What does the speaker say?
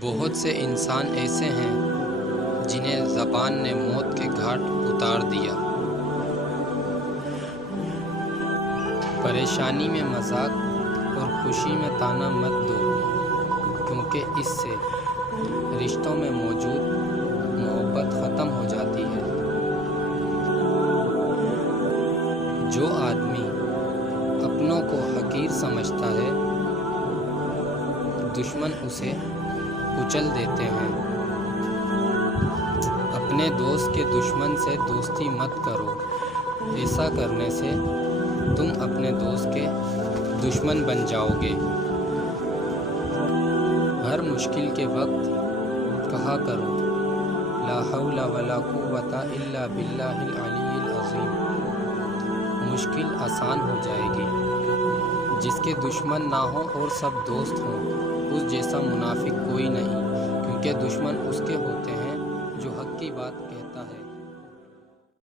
بہت سے انسان ایسے ہیں جنہیں زبان نے موت کے گھاٹ اتار دیا۔ پریشانی میں مذاق اور خوشی میں طعنہ مت دو، کیونکہ اس سے رشتوں میں موجود محبت ختم ہو جاتی ہے۔ جو آدمی اپنوں کو حقیر سمجھتا ہے، دشمن اسے کچل دیتے ہیں۔ اپنے دوست کے دشمن سے دوستی مت کرو، ایسا کرنے سے تم اپنے دوست کے دشمن بن جاؤ گے۔ ہر مشکل کے وقت کہا کرو لا حول ولا قوۃ الا باللہ العلی العظیم۔ مشکل آسان ہو جائے گی۔ جس کے دشمن نہ ہوں اور سب دوست ہوں، اس جیسا منافق کوئی نہیں، کیونکہ دشمن اس کے ہوتے ہیں جو حق کی بات کہتے ہیں۔